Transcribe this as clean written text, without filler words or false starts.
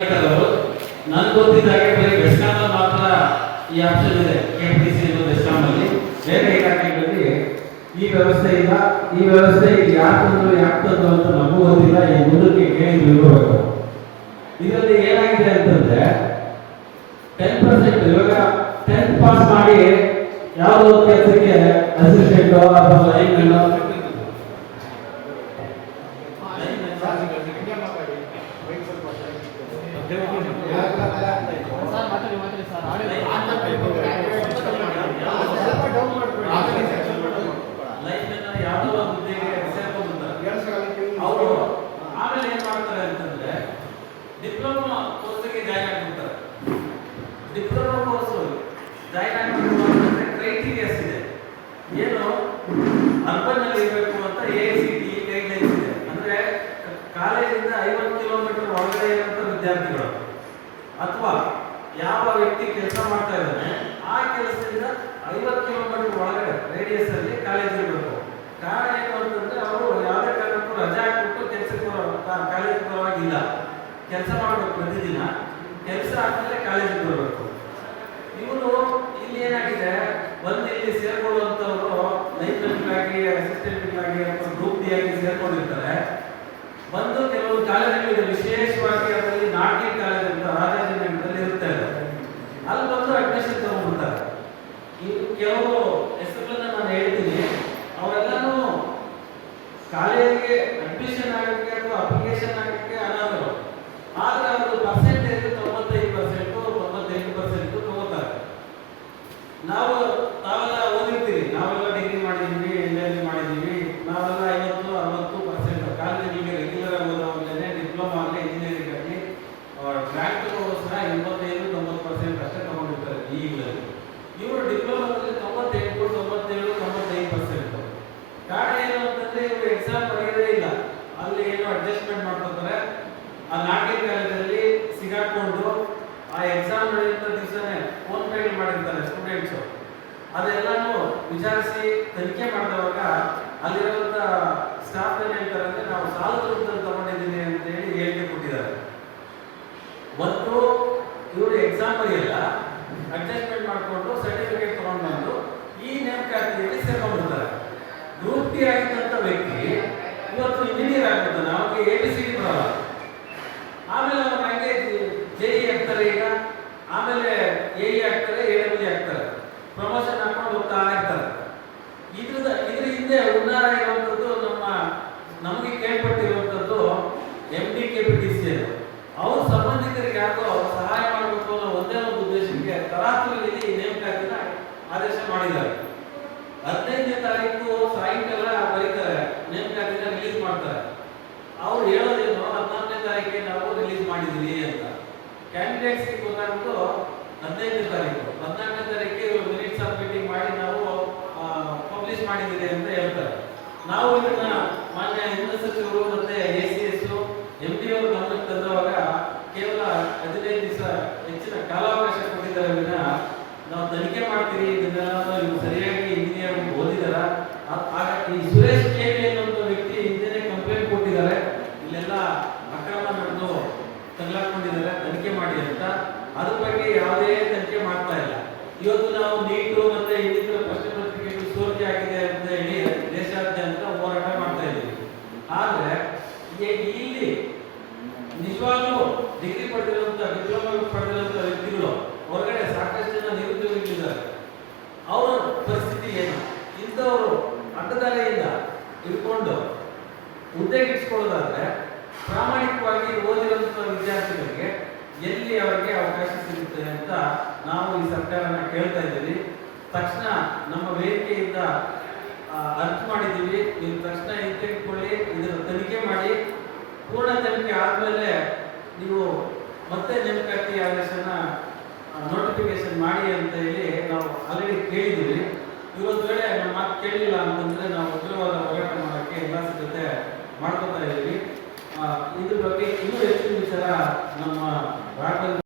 ನನ್ಗೆ ಗೊತ್ತಿದ್ದಾಗೆ ಬರೀ ಬೆಸ್ಕಾಂ ಮಾತ್ರ ಈ ಆಪ್ಷನ್ ಇದೆ. ಕೆಪಿಟಿಸಿ ಬೆಸ್ಕಾಂಲ್ಲಿ ಬೇರೆ ಇಲಾಖೆಗಳಲ್ಲಿ ಈ ವ್ಯವಸ್ಥೆ ಇಲ್ಲ. ಈ ವ್ಯವಸ್ಥೆ ಯಾಕೆ ಅಂತ ನಮಗೂ ಗೊತ್ತಿಲ್ಲ. ಈ ಮುಂದಕ್ಕೆ ಕೇಳಿ ತಿಳ್ಕೋಬೇಕು. ಇದರಲ್ಲಿ ಏನಾಗಿದೆ ಅಂತಂದ್ರೆ 10% ಇವಾಗ 10th ಪಾಸ್ ಮಾಡಿ ಯಾವುದೋ ಕೆಲಸಕ್ಕೆ ಅಸಿಸ್ಟೆಂಟ್ ಅಥವಾ ಲೈನ್ ಯಾವುದೋ ಹುದ್ದೆಗೆ ಅವರು ಆಮೇಲೆ ಏನ್ ಮಾಡ್ತಾರೆ ಅಂತಂದ್ರೆ ಡಿಪ್ಲೊಮಾ ಕೋರ್ಸ್ಗೆ ಜಾಯ್ನ್ ಆಗ್ಬಿಡ್ತಾರೆ. ಡಿಪ್ಲೊಮಾ ಕೋರ್ಸ್ ಜಾಯ್ನ್ ಆಗಬೇಕು ಕ್ರೈಟೀರಿಯಾಸ್ ಇದೆ. ಏನು ಅರ್ಬನ್ ಅಲ್ಲಿ ಇರಬೇಕು ಅಂತ AICTE ಗೈಡ್ಲೈನ್ಸ್ ಇದೆ. ಅಂದ್ರೆ ಕಾಲೇಜಿಂದ 50 ಕಿಲೋಮೀಟರ್ ಒಳಗಡೆ ಇರುವಂತ ವಿದ್ಯಾರ್ಥಿಗಳು ಅಥವಾ ಯಾವ ವ್ಯಕ್ತಿ ಕೆಲಸ ಮಾಡ್ತಾ ಇದ್ದಾನೆ ಆ ಕೆಲಸದಿಂದ 50 ಕಿಲೋಮೀಟರ್ ಒಳಗಡೆ ರೇಡಿಯಸ್ ಅಲ್ಲಿ ಕಾಲೇಜ್ ಇರಬೇಕು. ಕಾರಣ ಏನು ಅಂತಂದ್ರೆ ಅವರು ಯಾವುದೇ ಕಾರಣಕ್ಕೂ ರಜೆ ಹಾಕ್ಬಿಟ್ಟು ಕೆಲಸಕ್ಕೆ ಕಾಲೇಜ್ ಬರೋವಾಗಿಲ್ಲ. ಕೆಲಸ ಮಾಡಬೇಕು, ಪ್ರತಿದಿನ ಕೆಲಸ ಆದ್ಮೇಲೆ ಕಾಲೇಜಿಗೆ ಬರಬೇಕು. ಇವರು ಇಲ್ಲಿ ಏನಾಗಿದೆ, ಬಂದು ಇಲ್ಲಿ ಸೇರ್ಕೊಳ್ಳುವಂಥವ್ರು ಲೈಬ್ರರಿಗಳಾಗಿ ಅಸಿಸ್ಟೆಂಟ್ಗಳಾಗಿ ಅಥವಾ ಗ್ರೂಪ್ ಡಿ ಆಗಿ ಸೇರ್ಕೊಂಡಿರ್ತಾರೆ. ಬಂದು ಕೆಲವು ಕಾಲೇಜುಗಳಿದೆ, ವಿಶೇಷವಾಗಿ ಅದರಲ್ಲಿ ನಾಟಿ ಕಾಲೇಜ್ ಅಂತ ರಾಜಾಜಿನಗರದಲ್ಲಿ ಇರುತ್ತೆ. ಅಲ್ಲಿ ಬಂದು ಅಡ್ಮಿಷನ್ ತಗೊಂಡ್ಬಿಡ್ತಾರೆ. ಕೆಲವು ಹೆಸರುಗಳನ್ನ ನಾನು ಹೇಳ್ತೀನಿ. ಅವರೆಲ್ಲನೂ ಕಾಲೇಜಿಗೆ ಅಡ್ಮಿಷನ್ ಆಗೋಕ್ಕೆ ಅಥವಾ ಅಪ್ಲಿಕೇಶನ್ ಆಗೋಕ್ಕೆ ಅನಾಥರು. ಆದರೆ ಅವರು ಪರ್ಸೆಂಟೇಜ್ 95%, 98% ತಗೋತಾರೆ. ತಾವೆಲ್ಲ ಓದಿರ್ತೀವಿ, ನಾವೆಲ್ಲ ಡಿಗ್ರಿ ಮಾಡಿದ್ದೀವಿ, ಇಂಜಿನಿಯರಿಂಗ್ ಮಾಡಿದ್ದೀವಿ. ನಾವೆಲ್ಲ 50-60% ಕಾಲೇಜಿಗೆ ರೆಗ್ಯುಲರ್ ಆಗಿ ಓದೋವಾಗಲೇ ಡಿಪ್ಲೊಮಾ ಆಗಲಿ ಇಂಜಿನಿಯರಿಂಗ್ ಆಗಲಿ ಗ್ರಾಂಟ್ ತಗೋಸ್ಕರ 85-90% ಅಷ್ಟೇ ತಗೊಂಡಿರ್ತಾರೆ ಈಗಲೇ. ಇವರು ಡಿಪ್ಲೊಮಾದಲ್ಲಿ 98, 97, 95%. ಕಾರಣ ಏನು ಅಂತಂದ್ರೆ ಇವರು ಎಕ್ಸಾಮ್ ಬರೆಯೋದೇ ಇಲ್ಲ. ಅಲ್ಲಿ ಏನೋ ಅಡ್ಜಸ್ಟ್ಮೆಂಟ್ ಮಾಡ್ಕೊತಾರೆ. ಆ ನಾಟಿ ಕಾಲೇಜಲ್ಲಿ ಸಿಗಾಕೊಂಡು ಆ ಎಕ್ಸಾಮ್ ನಡೆಯುವಂಥ ದಿವಸನೇ ಫೋನ್ ಪೇ ಮಾಡಿರ್ತಾರೆ ಸ್ಟೂಡೆಂಟ್ಸು. ಅದೆಲ್ಲಾನು ವಿಚಾರಿಸಿ ತನಿಖೆ ಮಾಡಿದವಾಗ ಅಲ್ಲಿರುವಂಥ ಸ್ಟಾಫ್ ಏನು ಹೇಳ್ತಾರೆ ಅಂದರೆ, ನಾವು ಸಾಲದ ರೂಪದಲ್ಲಿ ತಗೊಂಡಿದ್ದೀನಿ ಅಂತೇಳಿ ಹೇಳಿಕೆ ಕೊಟ್ಟಿದ್ದಾರೆ. ಮತ್ತು ಇವರು ಎಕ್ಸಾಮ್ ಬರೆಯಲ್ಲ, ಅಡ್ಜಸ್ಟ್ಮೆಂಟ್ ಮಾಡಿಕೊಂಡು ಸರ್ಟಿಫಿಕೇಟ್ ತಗೊಂಡು ಬಂದು ಈ ನೇಮಕಾತಿಯಲ್ಲಿ ಸೇರ್ಕೊಂಡಿರ್ತಾರೆ. ಗ್ರೂಪ್ ಡಿ ಆಗಿದ್ದಂಥ ವ್ಯಕ್ತಿ ಇವತ್ತು ಇಂಜಿನಿಯರ್ ಆಗ್ಬಿಡ್ತಾನೆ. ಅವನಿಗೆ ABCD ಬರಲ್ಲ. ಆಮೇಲೆ ಅವ್ರು ಹಾಗೆ JE ಆಗ್ತಾರೆ, ಈಗ ಆಮೇಲೆ AE ಆಗ್ತಾರೆ, AEE ಆಗ್ತಾರೆ. ಪ್ರಮೋಷನ್ ಹಾಕೊಂಡು ಹೋಗ್ತಾ ಇರ್ತಾರೆ. ಇದ್ರ ಹಿಂದೆ ಉನ್ನಾರ ಇರುವಂಥದ್ದು ನಮಗೆ ಕೇಳ್ಪಟ್ಟಿರುವಂಥದ್ದು MD KPTC. ಅವ್ರ ಸಂಬಂಧಿಕರಿಗೆ ಯಾಕೋ ಸಹಾಯ ಮಾಡಬೇಕು ಅನ್ನೋ ಒಂದೇ ಒಂದು ಉದ್ದೇಶಕ್ಕೆ ತರಾತುರಿಯಲ್ಲಿ ನೇಮಕಾತಿನ ಆದೇಶ ಮಾಡಿದ್ದಾರೆ. 15ನೇ ತಾರೀಕು ಸಾಯಂಕಾಲ ಬರೀತಾರೆ, ನೇಮಕಾತಿನ ರಿಲೀಸ್ ಮಾಡ್ತಾರೆ. ಅವ್ರು ಹೇಳೋದೇನು 14ನೇ ತಾರೀಕಿಗೆ ನಾವು ರಿಲೀಸ್ ಮಾಡಿದ್ದೀವಿ ಅಂತ. ಕ್ಯಾಂಡಿಡೇಟ್ಸ್ಗೆ ಗೊತ್ತಾಗೋದು 15ನೇ ತಾರೀಕು. 14ನೇ ತಾರೀಕಿಗೆ ಮಿನಿಟ್ಸ್ ಆಫ್ ಮೀಟಿಂಗ್ ಮಾಡಿ ನಾವು ಪಬ್ಲಿಷ್ ಮಾಡಿದ್ದೀವಿ ಅಂತ ಹೇಳ್ತಾರೆ. ನಾವು ಇದನ್ನ ಮಾನ್ಯ ಇಂಧನ ಸಚಿವರು ಮತ್ತೆ ACS MD ಅವರು ಗಮನಕ್ಕೆ ತಂದವಾಗ ಕೇವಲ 15 ದಿವಸ ಹೆಚ್ಚಿನ ಕಾಲಾವಕಾಶ ಕೊಟ್ಟಿದ್ದಾರೆ ವಿನ ನಾವು ತನಿಖೆ ಮಾಡ್ತೀವಿ, ಇದನ್ನೆಲ್ಲ ಇವರು ಸರಿಯಾಗಿ ಇಂಜಿನಿಯರ್ ಓದಿದಾರ. ಈ ಸುರೇಶ್ KV ಅನ್ನೋ ವ್ಯಕ್ತಿ ಹಿಂದೆನೇ ಕಂಪ್ಲೇಂಟ್ ಕೊಟ್ಟಿದ್ದಾರೆ, ಇಲ್ಲೆಲ್ಲ ಅಕ್ರಮ ನಡೆದು ತಗಲಾಕೊಂಡಿದ್ದಾರೆ, ತನಿಖೆ ಮಾಡಿ ಅಂತ. ಅದ್ರ ಬಗ್ಗೆ ಯಾವುದೇ ತನಿಖೆ ಮಾಡ್ತಾ ಇಲ್ಲ. ಇವತ್ತು ನಾವು ನೀಟು ಮತ್ತೆ ಇನ್ನಿತರ ಪ್ರಶ್ನೆ ಪತ್ರಿಕೆಗಳು ಸೋರಿಕೆ ಆಗಿದೆ ಅಂತ ಹೇಳಿ ದೇಶಾದ್ಯಂತ ಹೋರಾಟ ಮಾಡ್ತಾ ಇದ್ದೀವಿ. ಆದ್ರೆ ಇಲ್ಲಿ ನಿಜವಾಗ್ಲೂ ಡಿಗ್ರಿ ಪಡೆದಿರುವಂತ, ಡಿಪ್ಲೊಮಾ ಪಡೆದಿರುವಂತ ವ್ಯಕ್ತಿಗಳು ಹೊರಗಡೆ ಸಾಕಷ್ಟು ಜನ ನಿರುದ್ಯೋಗಿಗಳಿದ್ದಾರೆ. ಅವರ ಪರಿಸ್ಥಿತಿ ಏನು? ಇಂಥವರು ಅಡ್ಡದಾರಿಯಿಂದ ಇಟ್ಕೊಂಡು ಹುದ್ದೆಗಿಡಿಸ್ಕೊಳ್ಳೋದಾದ್ರೆ ಪ್ರಾಮಾಣಿಕವಾಗಿ ಓದಿರುವಂಥ ವಿದ್ಯಾರ್ಥಿಗಳಿಗೆ ಎಲ್ಲಿ ಅವರಿಗೆ ಅವಕಾಶ ಸಿಗುತ್ತೆ ಅಂತ ನಾವು ಈ ಸರ್ಕಾರನ ಕೇಳ್ತಾ ಇದ್ದೀವಿ. ತಕ್ಷಣ ನಮ್ಮ ವೇದಿಕೆಯಿಂದ ಅರ್ಜಿ ಮಾಡಿದ್ದೀವಿ. ನೀವು ತಕ್ಷಣ ಹಿಂತೆಗೆದುಕೊಳ್ಳಿ, ಇದನ್ನು ತನಿಖೆ ಮಾಡಿ. ಪೂರ್ಣ ತನಿಖೆ ಆದಮೇಲೆ ನೀವು ಮತ್ತೆ ನೇಮಕಾತಿ ಆದೇಶನ ನೋಟಿಫಿಕೇಶನ್ ಮಾಡಿ ಅಂತ ಹೇಳಿ ನಾವು ಆಲ್ರೆಡಿ ಕೇಳಿದ್ದೀವಿ. ಇವತ್ತು ವೇಳೆ ನಮ್ಮ ಮಾತು ಕೇಳಿಲ್ಲ ಅಂತಂದರೆ ನಾವು ಉಗ್ರವಾದ ಹೋರಾಟ ಮಾಡೋಕ್ಕೆ ಎಲ್ಲ ಸಿದ್ಧತೆ ಮಾಡ್ಕೊತಾ ಇದ್ದೀವಿ. ಇದ್ರ ಬಗ್ಗೆ ಇನ್ನೂ ಹೆಚ್ಚಿನ ವಿಚಾರ ನಮ್ಮ